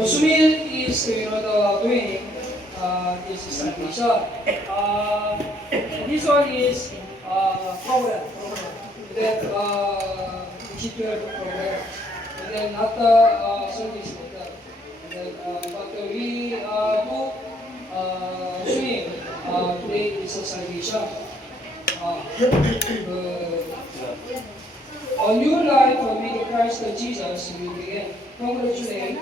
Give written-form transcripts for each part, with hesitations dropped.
Sumil is, doing is salvation. This one is program. And then G12 program. And then after service like that. And then but we do swim today is a salvation. A new life with Christ Jesus will begin. Congratulate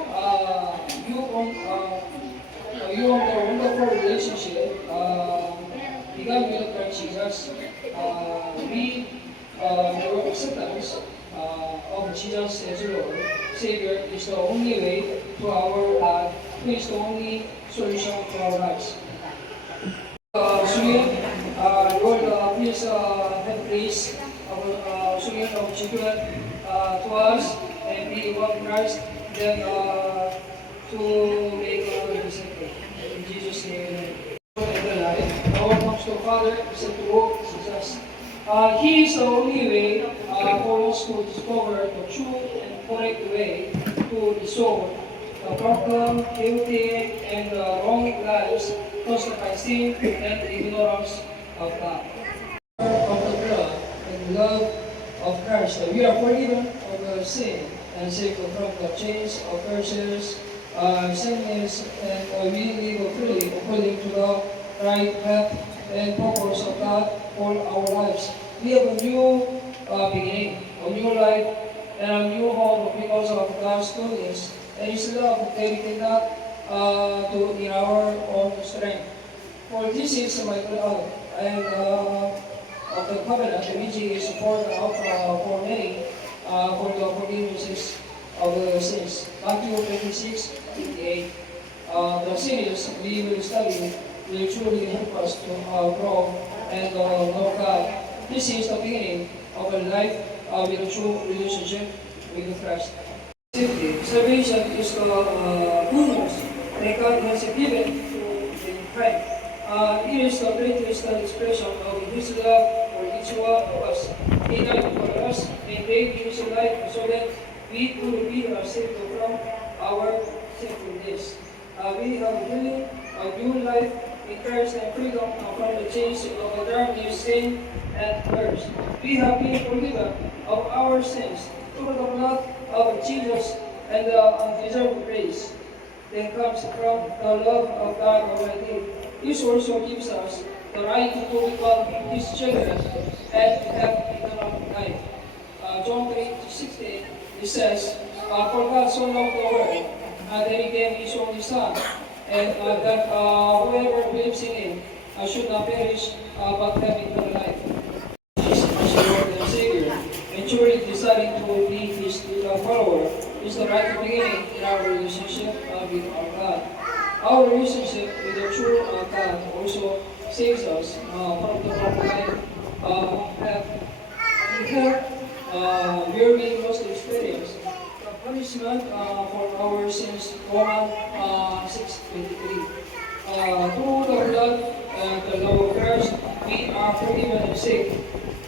you on the wonderful relationship begun with Christ Jesus. Your acceptance of Jesus as Lord, Savior is the only way to our life, who is the only solution to our lives. Sungin, Lord, please have grace of sungin of children to us and be one Christ, then to make our disciple. In Jesus' name, in the life, our comes to Father, is to walk Jesus. He is the only way for us to discover the true and correct way to resolve the problem, chaotic, and wrong lives caused by sin and ignorance of God. Of the blood and love of Christ, we are forgiven of our sin and saved from the chains of curses, sickness, and we live freely according to the right path and purpose of God for our lives. We have a new beginning, a new life, and a new home because of God's goodness and His love that we cannot do in our own strength. For this is my blood and of the covenant, which is poured out for many for the forgiveness of the sins. Matthew 26:58. The series we will study will truly help us to grow and know God. This is the beginning of a life with a true relationship with Christ. Salvation is the good news that God has given to mankind. It is the greatest expression of His love for each one of us. He died for us and gave His life so that we could be saved from our sinfulness. We have healing, a new life in Christ and freedom from the chains of the darkness, sin, and curse. We have been forgiven of our sins through the blood of Jesus and the undeserved grace that comes from the love of God Almighty. This also gives us the right to become His children and have eternal life. John 3:16, it says, For God so loved the world that He gave His only Son, and that whoever believes in Him should not perish but have eternal life. Jesus as Lord and Savior, and truly deciding to be His follower is the right beginning in our relationship with our God. Our relationship with the true God also saves us from the wrong life where we must experience the punishment for our sins. Romans 6:23. Through the blood and the love of Christ, we are forgiven and saved.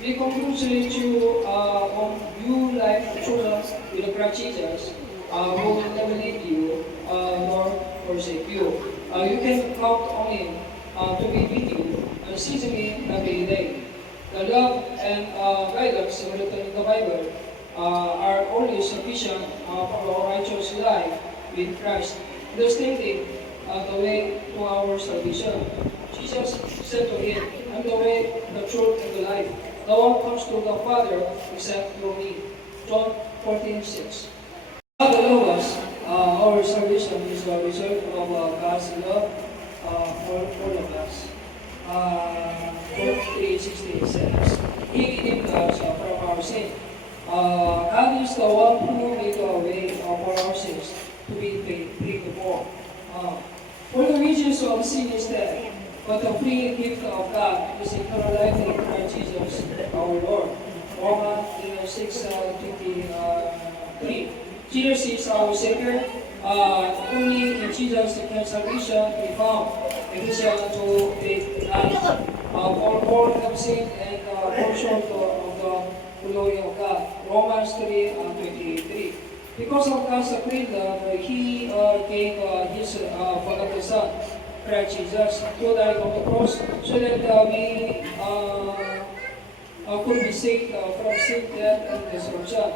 We congratulate you on new life chosen with Christ Jesus, who will never leave you nor forsake you. You can count on Him to be with you and seizing Him every day. The love and guidance written in the Bible are only sufficient for our righteous life with Christ, understanding the way to our salvation. Jesus said to him, "I'm the way, the truth, and the life. No one comes to the Father except through me." John 14:6. God allows us, our salvation is the result of God's love for all of us. 3:16 says, He redeemed us from our sin. God is the one who made a way for our sins to be paid for. For the wages of sin is death, but the free gift of God is eternal life in Christ Jesus our Lord. Romans 6:23. Jesus is our Savior. Only in Jesus can salvation be found. Ephesians 2:8. For all have sinned and fall short of the glory of God. Romans 3:23. because of God's great love, He gave His beloved Son, Christ Jesus, to die on the cross so that we could be saved from sin, death, and destruction.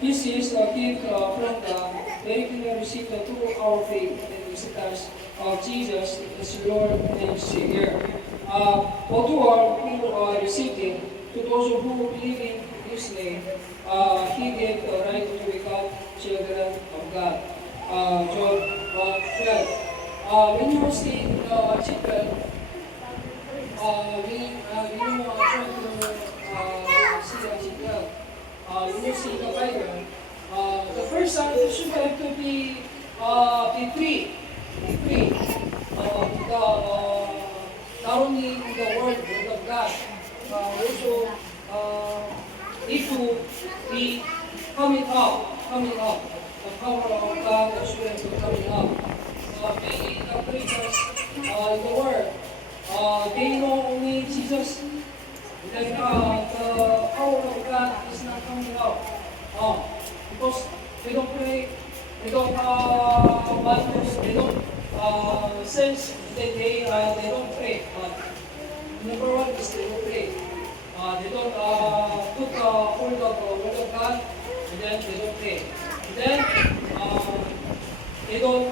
This is a gift from God, very we received through our faith in acceptance of Jesus as Lord and Savior. But to all who received Him, to those who believe in His name, He gave the right to become children of God. John 1:12. When you see children, we try to see a children. When you see the Bible, the first son should have to be free. Be free. Not only in the word of God, also need to be coming up. The power of God that should have been coming up. Many preachers in the world, they know only Jesus. Then the power of God is not coming out. Because they don't pray, they don't they don't sense that they don't pray. Number one is they don't pray. They don't put hold of the word of God, and then they don't pray. And then they don't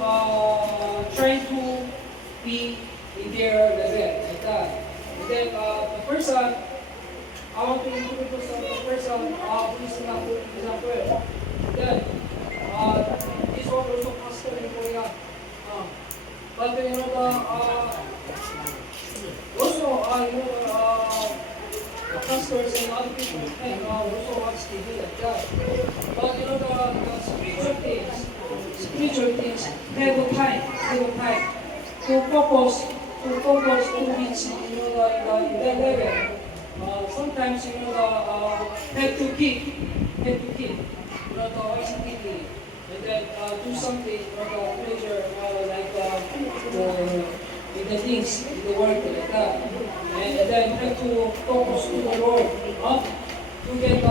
try to be in their level like that. And then the person, I want to introduce the person who is not good example. Then this one also pastor in Korea. But you know the pastors and other people can also watch TV like that. But you know the spiritual things have a time to focus to reach that level. Sometimes have to keep the watching TV and then do something the pleasure like the things in the world like that. And then have to focus to the Lord, to get to the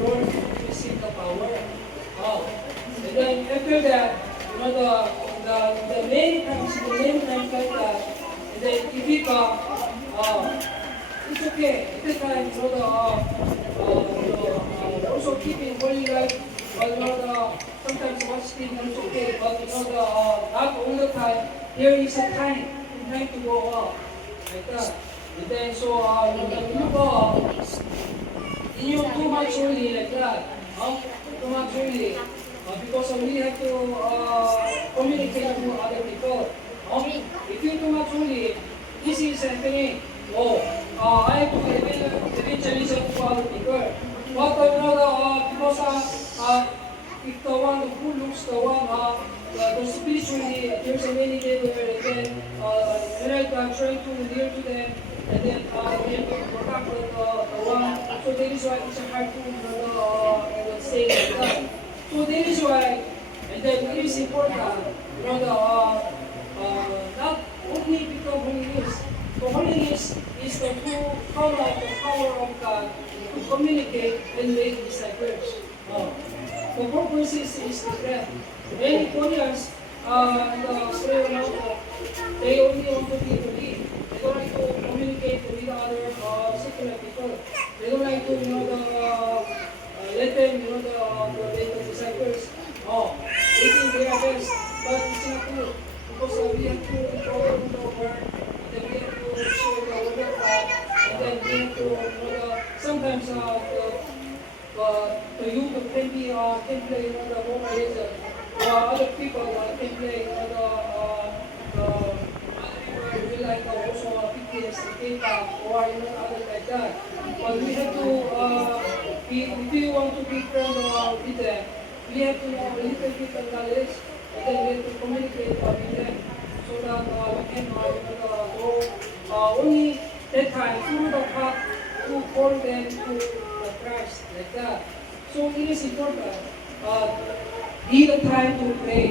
Lord to receive the power. And then after that, the many times like that, and then if it it's okay. At this time, also keeping holy life, but sometimes watch TV is okay, but not all the time. There is a time to go out like that. And then so when you go out, you too much early like that. Too much early. Because we have to communicate with other people. If you too much early, this is happening. I have to evangelism to other people. But because if the one who looks the one the spiritually there's a many level and then trying to relate to them and then we have to protect the one. So that is why it's hard to say like that. So that is why, and then it is important, not only become holiness. So holiness is the true power of God to communicate and make disciples. The purpose is different. Many Koreans in the Korean mountain, they only want to be holy. They don't like to communicate with other secular people. They don't like to let them the disciples. They think they are best, but it's not true. Because we have to follow the word, and then we have to share the word of God, and then we have to sometimes the youth can play the Mobile Legends. Other people can play other people like also BTS, K-pop, or other like that. But we have to if we want to be friends with them, we have to know a little bit of knowledge, and then we have to communicate with them so that we can go only that time through the path to call them to the Christ like that. So it is important. Need the time to pray,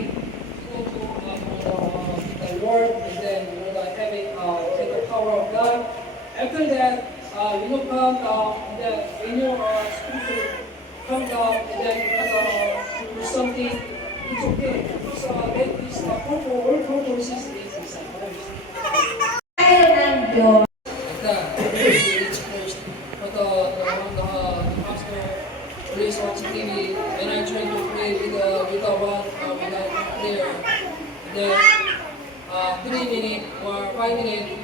go to the Lord, and then having get the power of God. After that, come down, and then when your spiritual come down, and then something, it's okay. Because that is the all purposes is sacrifice. Tayo ng Diyos. It's first, but the pastor always watching TV, and I try to pray with a one without prayer. Then 3 minutes or 5 minutes,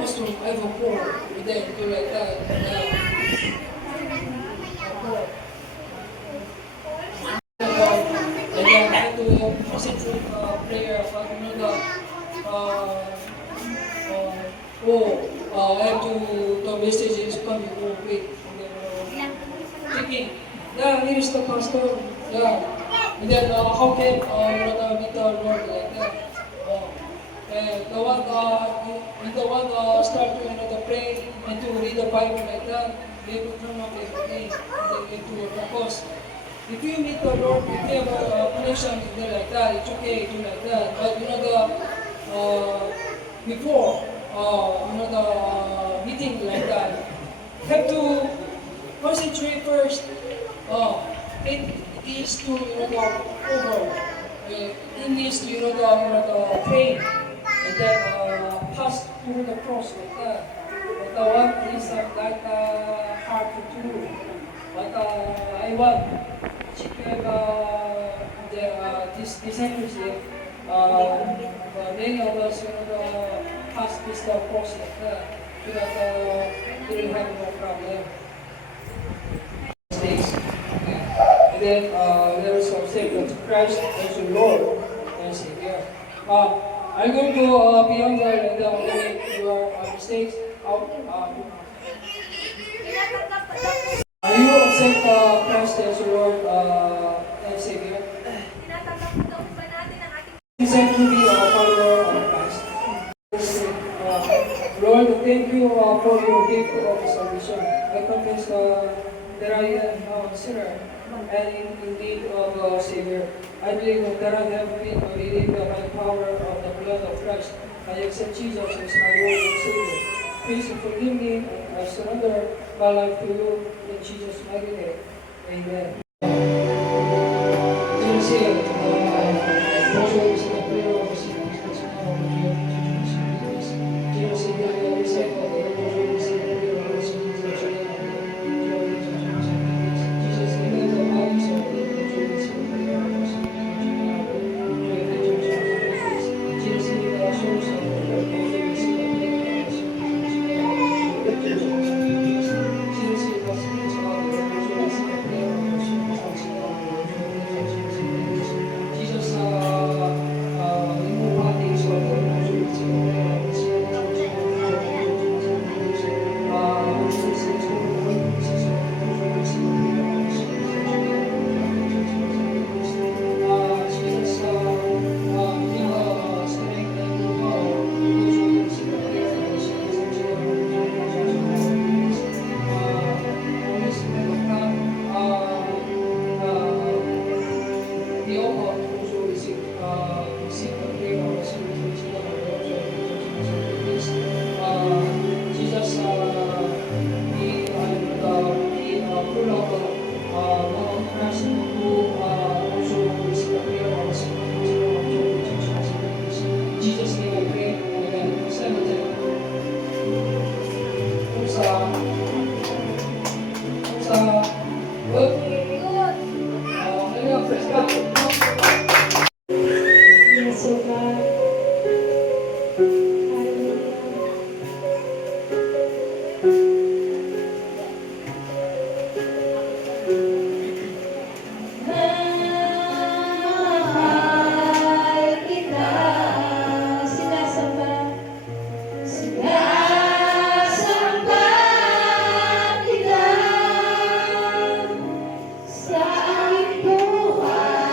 pastor, I have a pour. And then do like that. And then I have to concentrate prayer, but I have to, the message is coming, wait. Thinking, yeah, here is the pastor, yeah. And then how can meet the Lord like that? And the one, start to pray and to read the Bible like that, they will turn off everything. They to focus. If you meet the Lord, if you have a connection with them like that, it's okay, do like that. But before, the meeting like that, have to concentrate first. It is to go over. It needs to the pain and then pass through the cross like that. But the one is like hard to do. But I want this discipleship. Many of us pass this cross like that. So that we will have no problem. Mistakes. And then there is some statement Christ as your Lord and Savior. I'm going to be on your mistakes out. Are you accept Christ as your Lord and Savior? You said to be a follower of Christ. Lord, thank you for your gift of salvation. I confess that I am a sinner and in need of a Savior. I believe that I have been redeemed by the power of the blood of Christ. I accept Jesus as my Lord and Savior. Please forgive me and I surrender my life to you in Jesus' mighty name. Amen. Yes, O God. Mahal kita, sinasamba, sinasamba kita sa aking buhay.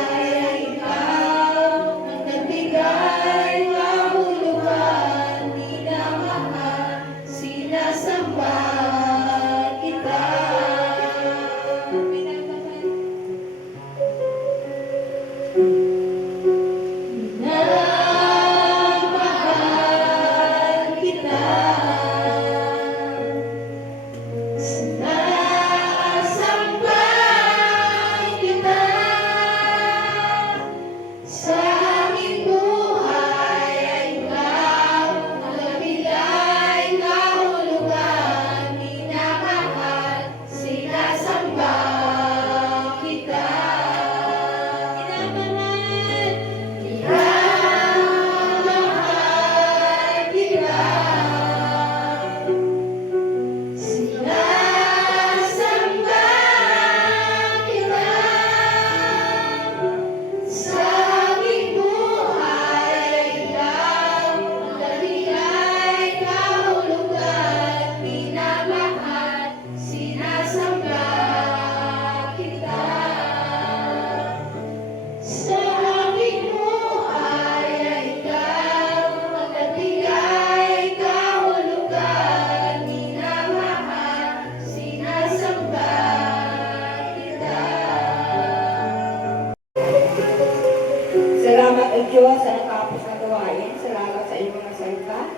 O Diyos, sa natapos na gawain. Salamat sa iyong mga salita.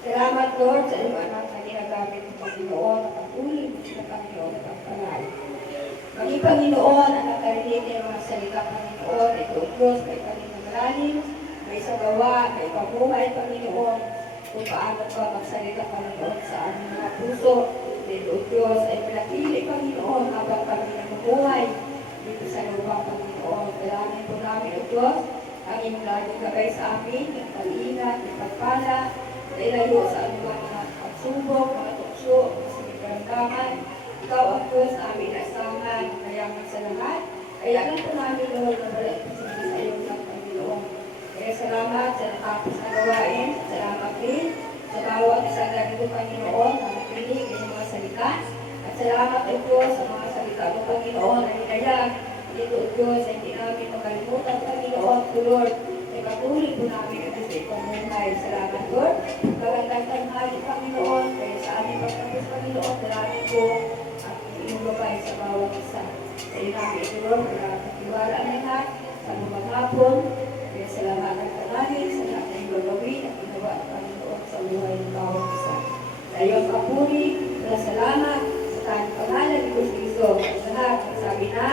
Salamat, Lord, sa iyong anak na ginagamit ng Panginoon at patuloy mo sa Panginoon at ang palay. Maging Panginoon, ang nakarinig ng mga salita, Panginoon, ito, O Diyos, may paninangalalim, may sagawa, may pabuhay, Panginoon, kung paano ka magsalita, Panginoon, sa aming mga puso. Ito, O Diyos, ay pinapili, Panginoon, habang kami namubuhay dito sa lupa, Panginoon. Dalangin po namin, O Diyos, ang iyong laging gabay sa amin, yung pag-iingat, yung pagpala, ilayo sa anumang mga pagsubok, mga tukso, mga sinigkaramdaman. Ikaw ang Diyos na aming asahan, mayaman sa lahat. Kaya lang po namin, Lord, na wala ipasindi sa iyong lang, Panginoon. Kaya salamat sa natapos na gawain, salamat din sa bawat isang narito, Panginoon, na makinig ng mga salita. At salamat, O Diyos, sa mga salita mo, Panginoon, na hinayag. Dito, O Diyos, ay hindi namin makalimutan, Panginoon, O Lord, ay patuloy po namin ang gusto itong buhay. Salamat, Lord. Magandang tanghali, Panginoon, kaya sa aming pagtapos, Panginoon, dalangin po ang iyong gabay sa bawat isa. Sa iyo namin ito, Lord, pagkatiwala ang lahat sa mga hapon. Kaya salamatan ka namin sa lahat na iyong gagawin at ginawa ng Panginoon sa buhay ng bawat isa. Sa iyong papuri, salamat sa tanong pangalan ni Kristo. Sa lahat, sabi na,